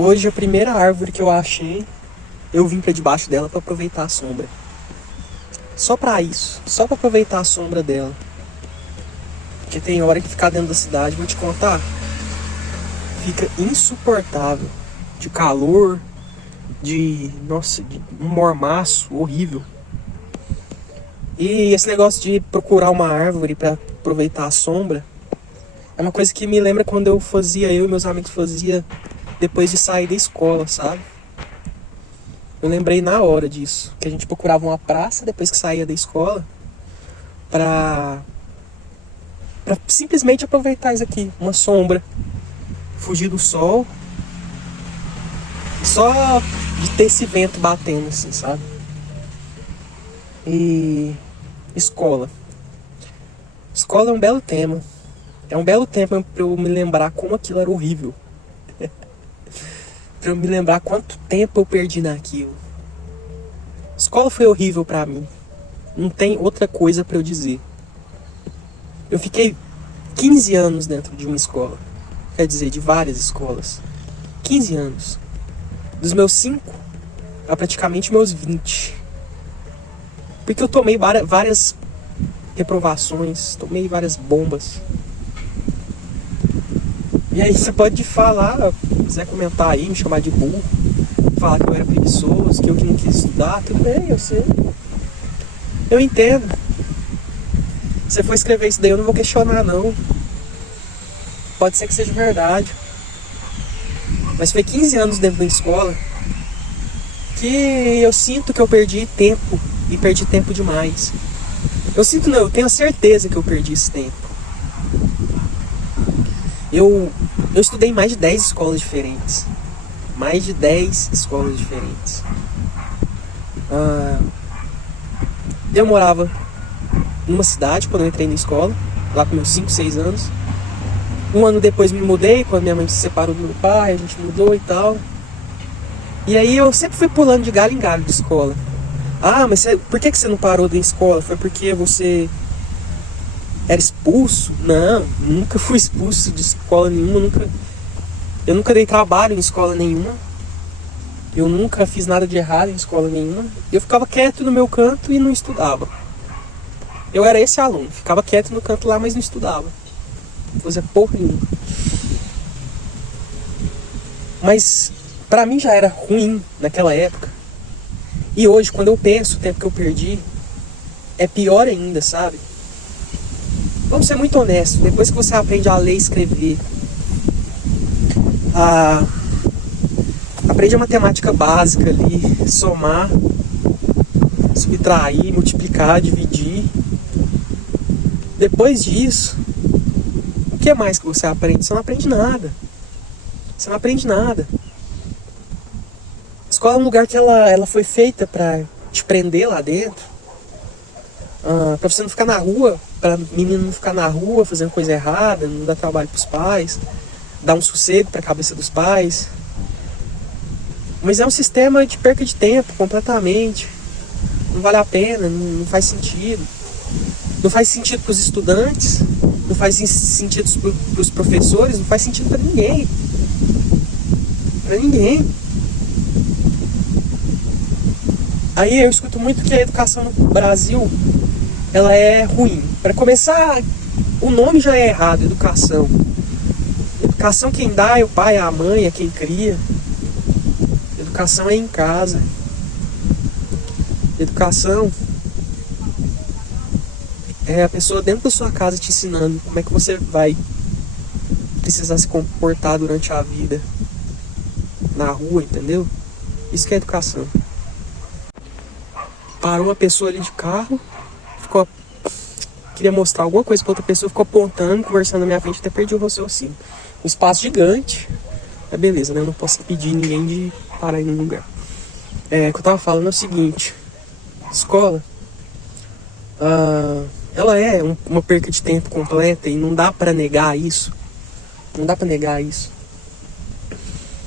Hoje a primeira árvore que eu achei, eu vim pra debaixo dela pra aproveitar a sombra. Só pra isso, só pra aproveitar a sombra dela. Porque tem hora que ficar dentro da cidade, vou te contar, fica insuportável. De calor, nossa, de um mormaço horrível. E esse negócio de procurar uma árvore pra aproveitar a sombra é uma coisa que me lembra quando eu e meus amigos fazia depois de sair da escola, sabe? Eu lembrei na hora disso, que a gente procurava uma praça depois que saía da escola pra simplesmente aproveitar isso aqui, uma sombra, fugir do sol, só de ter esse vento batendo assim, sabe? E escola é um belo tema. É um belo tema pra eu me lembrar como aquilo era horrível. Pra eu me lembrar quanto tempo eu perdi naquilo. Escola foi horrível pra mim. Não tem outra coisa pra eu dizer. Eu fiquei 15 anos dentro de uma escola. Quer dizer, de várias escolas. 15 anos. Dos meus 5 a praticamente meus 20. Porque eu tomei várias reprovações, tomei várias bombas. E aí você pode falar, quiser comentar aí, me chamar de burro, falar que eu era preguiçoso, que eu que não quis estudar, tudo bem, eu sei. Eu entendo. Se você for escrever isso daí, eu não vou questionar, não. Pode ser que seja verdade. Mas foi 15 anos dentro da escola que eu sinto que eu perdi tempo. E perdi tempo demais. Eu sinto não, eu tenho a certeza que eu perdi esse tempo. Eu estudei em mais de 10 escolas diferentes. Mais de 10 escolas diferentes. Eu morava numa cidade quando eu entrei na escola, lá com meus 5, 6 anos. Um ano depois me mudei, quando minha mãe se separou do meu pai, a gente mudou e tal. E aí eu sempre fui pulando de galho em galho de escola. Ah, mas por que você não parou da escola? Foi porque você era expulso? Não, nunca fui expulso de escola nenhuma. Eu nunca dei trabalho em escola nenhuma. Eu nunca fiz nada de errado em escola nenhuma. Eu ficava quieto no meu canto e não estudava. Eu era esse aluno, ficava quieto no canto lá, mas não estudava. Não fazia porra nenhuma. Mas pra mim já era ruim naquela época. E hoje, quando eu penso o tempo que eu perdi, é pior ainda, sabe? Vamos ser muito honestos. Depois que você aprende a ler e escrever, aprende a matemática básica ali, somar, subtrair, multiplicar, dividir. Depois disso, o que mais que você aprende? Você não aprende nada. Você não aprende nada. A escola é um lugar que ela foi feita pra te prender lá dentro. Pra você não ficar na rua, pra menino não ficar na rua fazendo coisa errada, não dar trabalho pros pais, dar um sossego pra cabeça dos pais. Mas é um sistema de perca de tempo completamente. Não vale a pena, não faz sentido. Não faz sentido pros estudantes, não faz sentido pros professores, não faz sentido pra ninguém. Pra ninguém. Aí eu escuto muito que a educação no Brasil, ela é ruim. Para começar, o nome já é errado, educação. Educação quem dá é o pai, a mãe, é quem cria. Educação é em casa. Educação é a pessoa dentro da sua casa te ensinando como é que você vai precisar se comportar durante a vida. Na rua, entendeu? Isso que é educação. Parou uma pessoa ali de carro, queria mostrar alguma coisa pra outra pessoa, ficou apontando, conversando na minha frente, até perdi o raciocínio. Um espaço gigante, beleza, né? Eu não posso impedir ninguém de parar em um lugar. O que eu tava falando é o seguinte: escola, ela é uma perca de tempo completa e não dá pra negar isso. Não dá pra negar isso.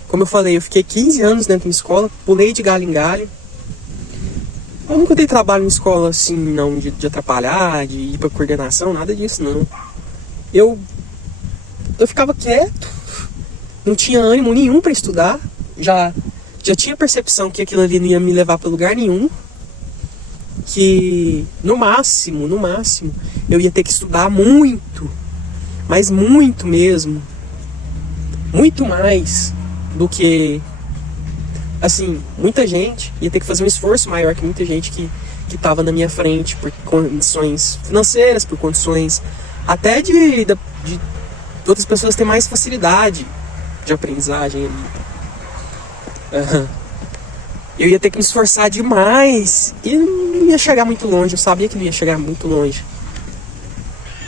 Como eu falei, eu fiquei 15 anos dentro da escola, pulei de galho em galho. Eu nunca dei trabalho em escola assim, não, de atrapalhar, de ir pra coordenação, nada disso, não. Eu ficava quieto, não tinha ânimo nenhum pra estudar, já tinha percepção que aquilo ali não ia me levar para lugar nenhum, que no máximo, eu ia ter que estudar muito, mas muito mesmo, muito mais do que, assim, muita gente ia ter que fazer um esforço maior que muita gente que estava na minha frente por condições financeiras, por condições até de outras pessoas terem mais facilidade de aprendizagem ali. Eu ia ter que me esforçar demais e não ia chegar muito longe. Eu sabia que não ia chegar muito longe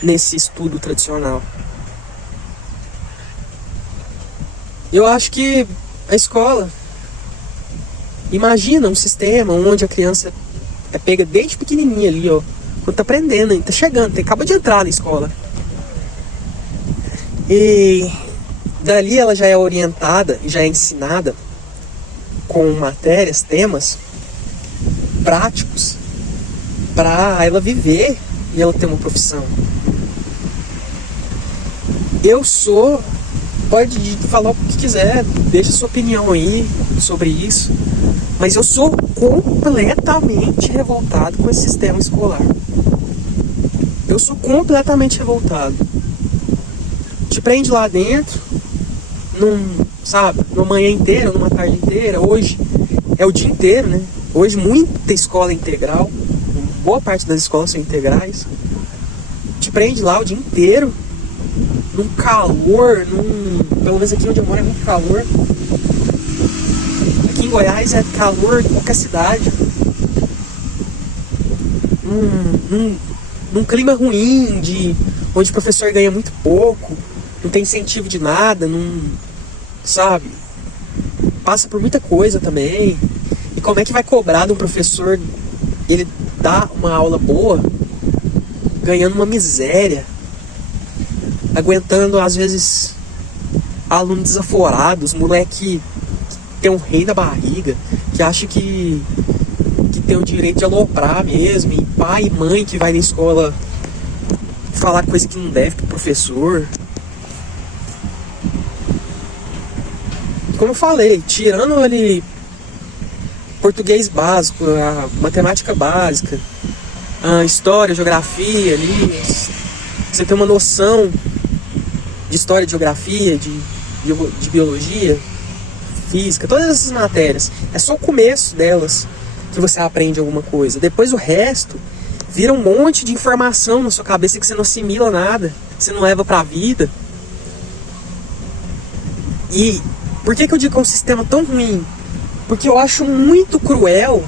nesse estudo tradicional. Eu acho que a escola, imagina um sistema onde a criança é pega desde pequenininha ali, ó, quando tá aprendendo, tá chegando, acaba de entrar na escola. E dali ela já é orientada e já é ensinada com matérias, temas práticos para ela viver e ela ter uma profissão. Pode falar o que quiser, deixa sua opinião aí sobre isso, mas eu sou completamente revoltado com esse sistema escolar. Eu sou completamente revoltado. Te prende lá dentro, numa manhã inteira, numa tarde inteira. Hoje é o dia inteiro, né? Hoje muita escola é integral, boa parte das escolas são integrais. Te prende lá o dia inteiro, num calor, pelo menos aqui onde eu moro é muito calor. Aqui em Goiás é calor de qualquer cidade. Num clima ruim, onde o professor ganha muito pouco, não tem incentivo de nada, sabe? Passa por muita coisa também. E como é que vai cobrar de um professor ele dar uma aula boa, ganhando uma miséria, aguentando às vezes alunos desaforados, moleque que tem um rei na barriga, que acha que tem o direito de aloprar mesmo, e pai e mãe que vai na escola falar coisa que não deve pro professor. Como eu falei, tirando ali português básico, a matemática básica, a história, geografia ali, você tem uma noção de história, de geografia, de biologia, física, todas essas matérias. É só o começo delas que você aprende alguma coisa. Depois o resto vira um monte de informação na sua cabeça que você não assimila nada, você não leva pra vida. E por que eu digo que é um sistema tão ruim? Porque eu acho muito cruel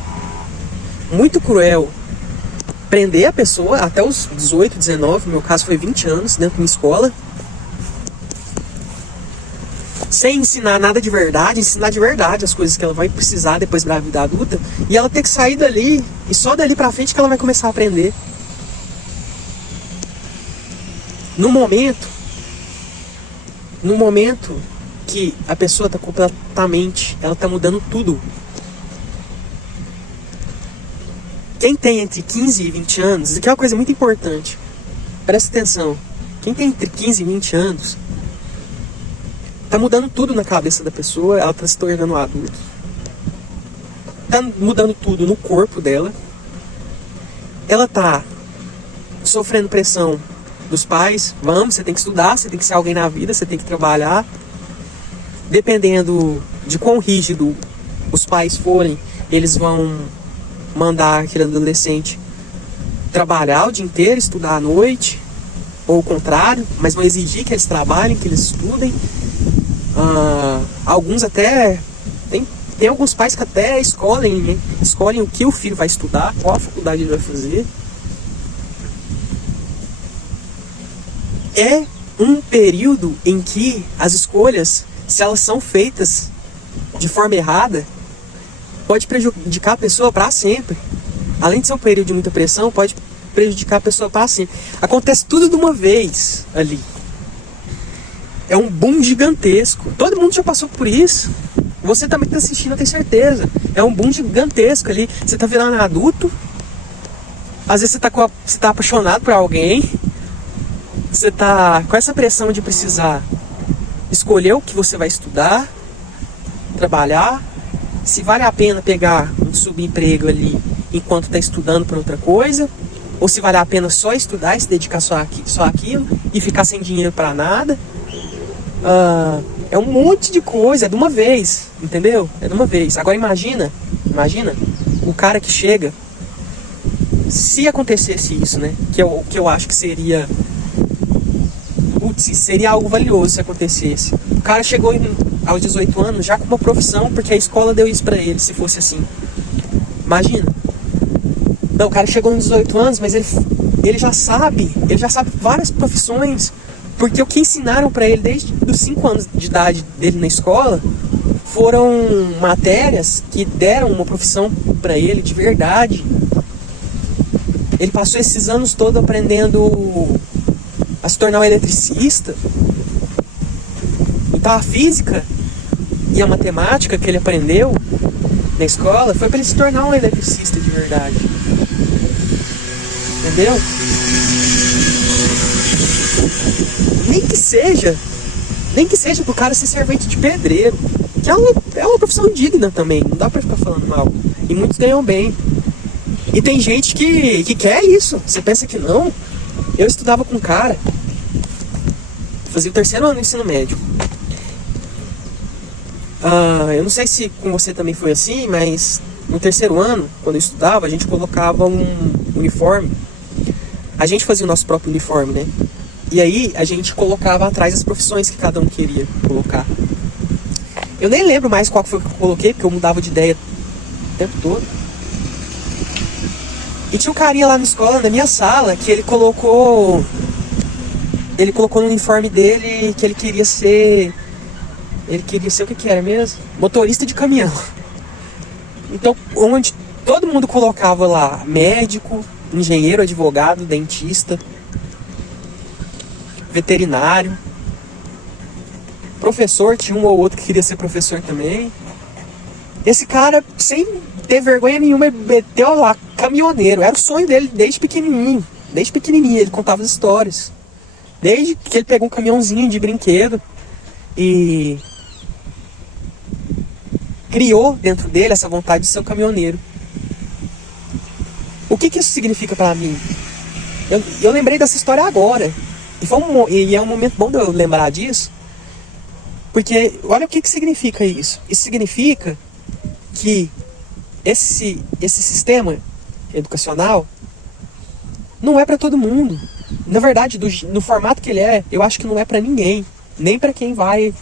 prender a pessoa até os 18, 19, no meu caso foi 20 anos dentro de uma escola, sem ensinar nada de verdade, ensinar de verdade as coisas que ela vai precisar depois da vida adulta, e ela ter que sair dali, e só dali pra frente que ela vai começar a aprender. No momento que a pessoa tá completamente, ela tá mudando tudo. Quem tem entre 15 e 20 anos, isso aqui é uma coisa muito importante, presta atenção, quem tem entre 15 e 20 anos, tá mudando tudo na cabeça da pessoa, ela tá se tornando adulta, tá mudando tudo no corpo dela, ela tá sofrendo pressão dos pais, você tem que estudar, você tem que ser alguém na vida, você tem que trabalhar. Dependendo de quão rígido os pais forem, eles vão mandar aquele adolescente trabalhar o dia inteiro, estudar à noite, ou o contrário, mas vão exigir que eles trabalhem, que eles estudem. Alguns até tem alguns pais que até escolhem o que o filho vai estudar, qual a faculdade ele vai fazer. É um período em que as escolhas, se elas são feitas de forma errada, pode prejudicar a pessoa para sempre. Além de ser um período de muita pressão, pode prejudicar a pessoa para sempre. Acontece tudo de uma vez ali. É um boom gigantesco. Todo mundo já passou por isso. Você também está assistindo, eu tenho certeza. É um boom gigantesco ali. Você está virando adulto. Às vezes você tá apaixonado por alguém. Você tá com essa pressão de precisar escolher o que você vai estudar. trabalhar, se vale a pena pegar um subemprego ali enquanto está estudando para outra coisa, ou se vale a pena só estudar e se dedicar só àquilo e ficar sem dinheiro para nada. É um monte de coisa, é de uma vez, entendeu? É de uma vez. Agora imagina o cara que chega, se acontecesse isso, né? Que eu acho que seria algo valioso se acontecesse. O cara chegou aos 18 anos já com uma profissão, porque a escola deu isso pra ele, se fosse assim. Imagina. Não, o cara chegou aos 18 anos, mas ele já sabe várias profissões, porque o que ensinaram pra ele desde os 5 anos de idade dele na escola foram matérias que deram uma profissão pra ele de verdade. Ele passou esses anos todos aprendendo a se tornar um eletricista. Então a física e a matemática que ele aprendeu na escola foi para ele se tornar um eletricista de verdade. Entendeu? Nem que seja pro cara ser servente de pedreiro, que é uma profissão digna também, não dá pra ficar falando mal. E muitos ganham bem. E tem gente que quer isso. Você pensa que não? Eu estudava com um cara, fazia o 3º ano do ensino médio. Eu não sei se com você também foi assim, mas no 3º ano, quando eu estudava, a gente colocava um uniforme. A gente fazia o nosso próprio uniforme, né? E aí a gente colocava atrás as profissões que cada um queria colocar. Eu nem lembro mais qual foi que eu coloquei, porque eu mudava de ideia o tempo todo. E tinha um carinha lá na escola, na minha sala, que ele colocou no uniforme dele que ele queria ser o que era mesmo? Motorista de caminhão. Então, onde todo mundo colocava lá médico, engenheiro, advogado, dentista, veterinário, professor, tinha um ou outro que queria ser professor também. Esse cara, sem ter vergonha nenhuma, meteu lá caminhoneiro. Era o sonho dele desde pequenininho. Desde pequenininho ele contava as histórias. Desde que ele pegou um caminhãozinho de brinquedo e criou dentro dele essa vontade de ser um caminhoneiro. O que isso significa pra mim? Eu lembrei dessa história agora. E é um momento bom de eu lembrar disso. Porque olha o que significa isso. Isso significa que esse sistema educacional não é para todo mundo. Na verdade, no formato que ele é, eu acho que não é para ninguém. Nem para quem vai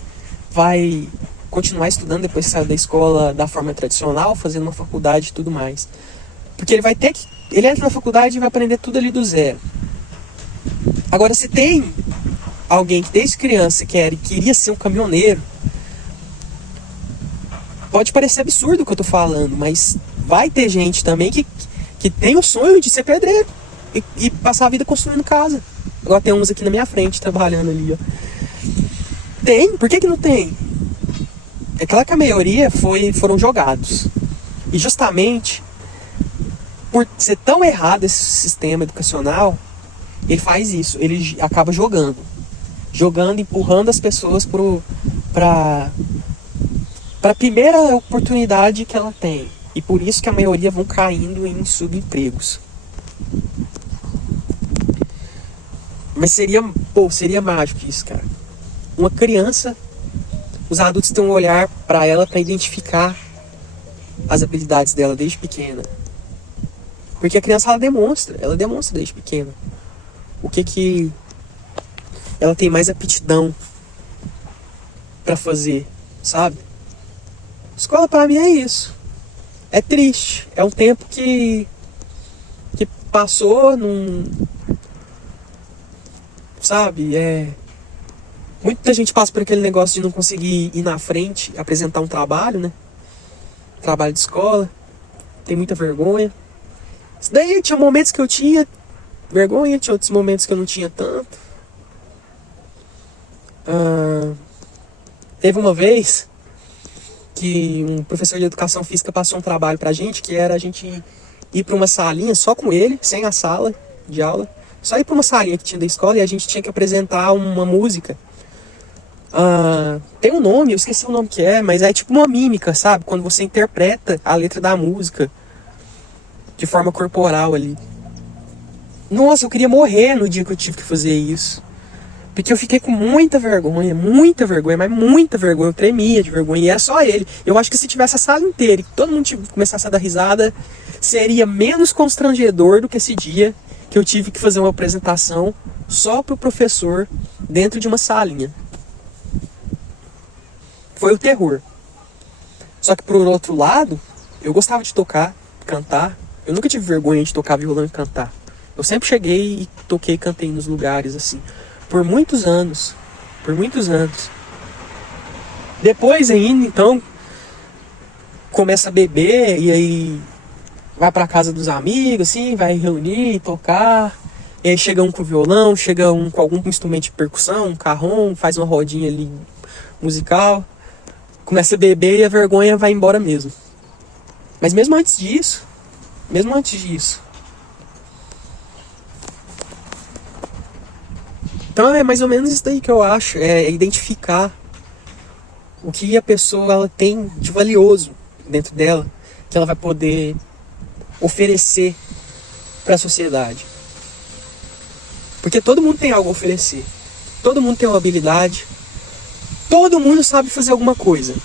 continuar estudando depois que sair da escola da forma tradicional, fazendo uma faculdade e tudo mais. Porque ele entra na faculdade e vai aprender tudo ali do zero. Agora, se tem alguém que desde criança queria ser um caminhoneiro, pode parecer absurdo o que eu tô falando, mas vai ter gente também que tem o sonho de ser pedreiro e passar a vida construindo casa. Agora tem uns aqui na minha frente trabalhando ali, ó. Tem, por que não tem? É claro que a maioria foram jogados. E justamente por ser tão errado esse sistema educacional, ele faz isso, ele acaba jogando, empurrando as pessoas para a primeira oportunidade que ela tem. E por isso que a maioria vão caindo em subempregos. Mas seria mágico isso, cara. Uma criança, os adultos têm um olhar para ela para identificar as habilidades dela desde pequena. Porque a criança, ela demonstra desde pequena o que ela tem mais aptidão para fazer, sabe? Escola para mim é isso. É triste. É um tempo que passou sabe? Muita gente passa por aquele negócio de não conseguir ir na frente, apresentar um trabalho, né? Trabalho de escola. Tem muita vergonha. Isso daí tinha momentos que eu tinha vergonha, tinha outros momentos que eu não tinha tanto. Teve uma vez que um professor de educação física passou um trabalho pra gente, que era a gente ir pra uma salinha só com ele, sem a sala de aula, só ir pra uma salinha que tinha da escola e a gente tinha que apresentar uma música Tem um nome, eu esqueci o nome que é, mas é tipo uma mímica, sabe? Quando você interpreta a letra da música de forma corporal ali. Nossa, eu queria morrer no dia que eu tive que fazer isso. Porque eu fiquei com muita vergonha, mas muita vergonha. Eu tremia de vergonha e era só ele. Eu acho que se tivesse a sala inteira e todo mundo começasse a dar risada, seria menos constrangedor do que esse dia que eu tive que fazer uma apresentação só pro professor dentro de uma salinha. Foi o terror. Só que por outro lado, eu gostava de tocar, cantar. Eu nunca tive vergonha de tocar violão e cantar. Eu sempre cheguei e toquei e cantei nos lugares assim. Por muitos anos. Por muitos anos. Depois ainda, então, começa a beber e aí vai pra casa dos amigos, assim, vai reunir, tocar. E aí chega um com violão, chega um com algum instrumento de percussão, um carrom, faz uma rodinha ali musical. Começa a beber e a vergonha vai embora mesmo. Mas mesmo antes disso, então é mais ou menos isso daí que eu acho, é identificar o que a pessoa ela tem de valioso dentro dela, que ela vai poder oferecer para a sociedade. Porque todo mundo tem algo a oferecer, todo mundo tem uma habilidade, todo mundo sabe fazer alguma coisa.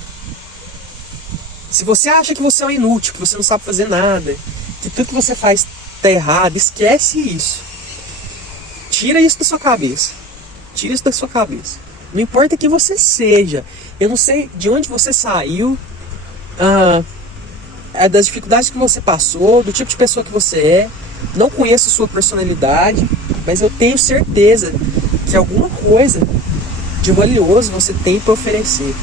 Se você acha que você é um inútil, que você não sabe fazer nada, que tudo que você faz tá errado, esquece isso. Tira isso da sua cabeça. Tira isso da sua cabeça. Não importa que você seja. Eu não sei de onde você saiu, das dificuldades que você passou, do tipo de pessoa que você é. Não conheço sua personalidade, mas eu tenho certeza que alguma coisa de valioso você tem para oferecer.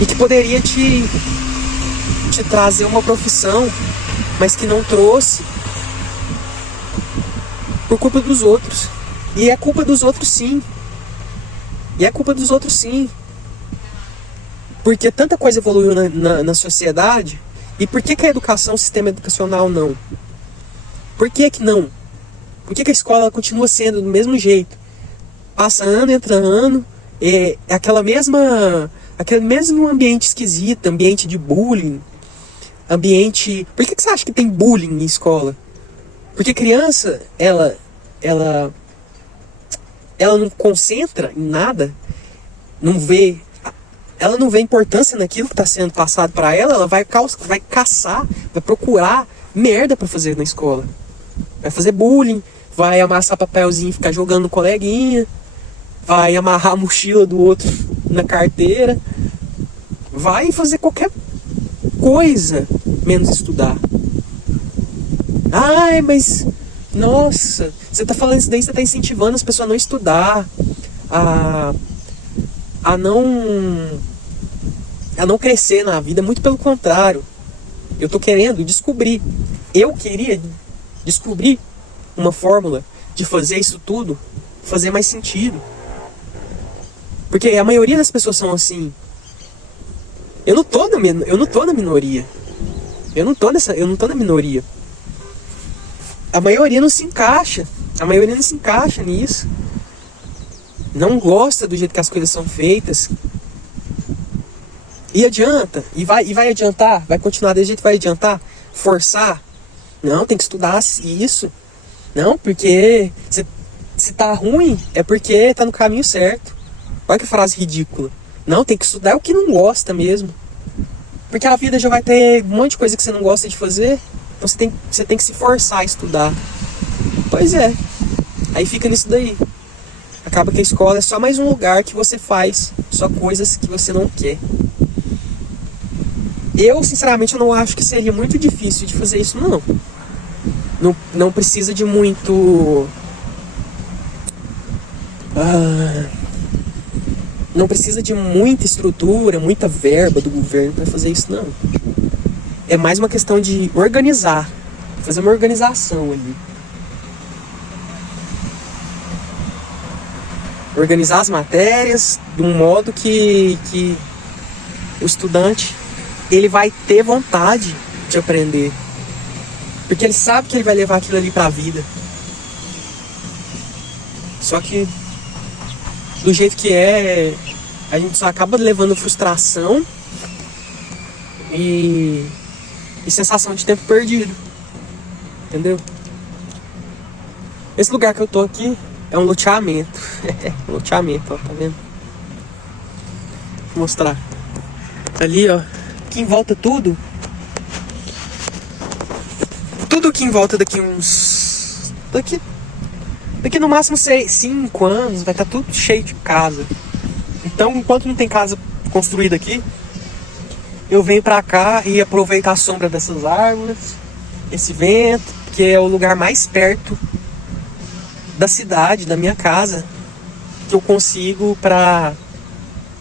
E que poderia te trazer uma profissão, mas que não trouxe por culpa dos outros. E é culpa dos outros sim. Porque tanta coisa evoluiu na sociedade. E por que a educação, o sistema educacional não? Por que não? Por que a escola continua sendo do mesmo jeito? Passa ano, entra ano, aquele mesmo ambiente esquisito, ambiente de bullying, Por que você acha que tem bullying em escola? Porque criança, ela não concentra em nada, ela não vê importância naquilo que está sendo passado para ela, ela vai caçar, vai procurar merda para fazer na escola. Vai fazer bullying, vai amassar papelzinho e ficar jogando no coleguinha, vai amarrar a mochila do outro na carteira, vai fazer qualquer coisa menos estudar. Ai, mas nossa, você tá falando isso daí, você tá incentivando as pessoas a não estudar, a não crescer na vida. Muito pelo contrário. Eu queria descobrir uma fórmula de fazer isso tudo fazer mais sentido. Porque a maioria das pessoas são assim. Eu não tô na minoria. Eu não tô na minoria. A maioria não se encaixa nisso. Não gosta do jeito que as coisas são feitas. E adianta. E vai adiantar. Vai continuar desse jeito, vai adiantar. Forçar. Não, tem que estudar isso. Não, porque se tá ruim, é porque tá no caminho certo. Olha que frase ridícula. Não, tem que estudar o que não gosta mesmo. Porque a vida já vai ter um monte de coisa que você não gosta de fazer. Então você tem que se forçar a estudar. Pois é. Aí fica nisso daí. Acaba que a escola é só mais um lugar que você faz só coisas que você não quer. Eu, sinceramente, eu não acho que seria muito difícil de fazer isso, não. Não precisa de muito... não precisa de muita estrutura, muita verba do governo para fazer isso, não. É mais uma questão de organizar. Fazer uma organização ali. Organizar as matérias de um modo que o estudante ele vai ter vontade de aprender. Porque ele sabe que ele vai levar aquilo ali para a vida. Só que do jeito que é, a gente só acaba levando frustração e sensação de tempo perdido. Entendeu? Esse lugar que eu tô aqui é um loteamento. Loteamento, ó, tá vendo? Vou mostrar. Ali, ó. Aqui em volta tudo. Tudo aqui em volta daqui uns... Daqui no máximo 5 anos vai estar tudo cheio de casa. Então, enquanto não tem casa construída aqui, eu venho pra cá e aproveito a sombra dessas árvores, esse vento, que é o lugar mais perto da cidade, da minha casa, que eu consigo pra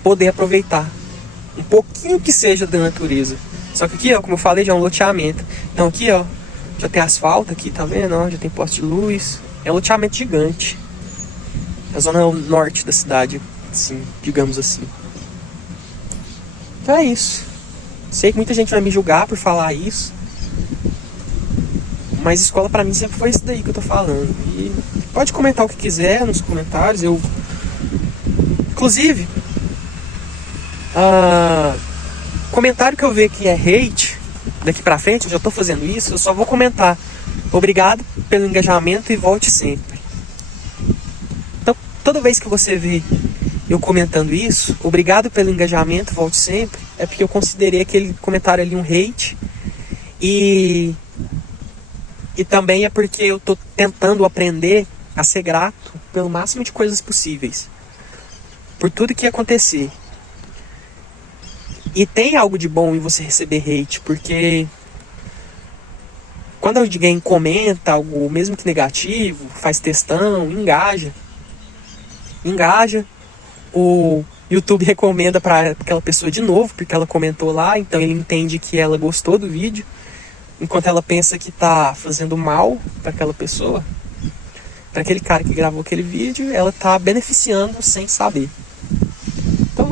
poder aproveitar um pouquinho que seja da natureza. Só que aqui, ó, como eu falei, já é um loteamento. Então aqui, ó, já tem asfalto aqui, tá vendo? Ó, já tem poste de luz. É um loteamento gigante. É a zona norte da cidade, assim, digamos assim. Então é isso. Sei que muita gente vai me julgar por falar isso, mas escola pra mim sempre foi isso daí que eu tô falando. E pode comentar o que quiser nos comentários. Inclusive, comentário que eu ver que é hate, daqui pra frente, eu já tô fazendo isso, eu só vou comentar: obrigado pelo engajamento e volte sempre. Então, toda vez que você vê eu comentando isso, obrigado pelo engajamento, volte sempre, é porque eu considerei aquele comentário ali um hate. E também é porque eu tô tentando aprender a ser grato pelo máximo de coisas possíveis, por tudo que acontecer. E tem algo de bom em você receber hate, porque quando alguém comenta algo, mesmo que negativo, faz textão, engaja, o YouTube recomenda para aquela pessoa de novo, porque ela comentou lá, então ele entende que ela gostou do vídeo, enquanto ela pensa que tá fazendo mal para aquela pessoa, para aquele cara que gravou aquele vídeo, ela tá beneficiando sem saber. Então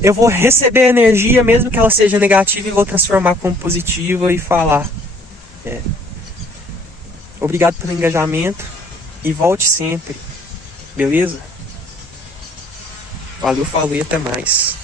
eu vou receber energia, mesmo que ela seja negativa, e vou transformar como positiva e falar: obrigado pelo engajamento e volte sempre. Beleza? Valeu, falou e até mais.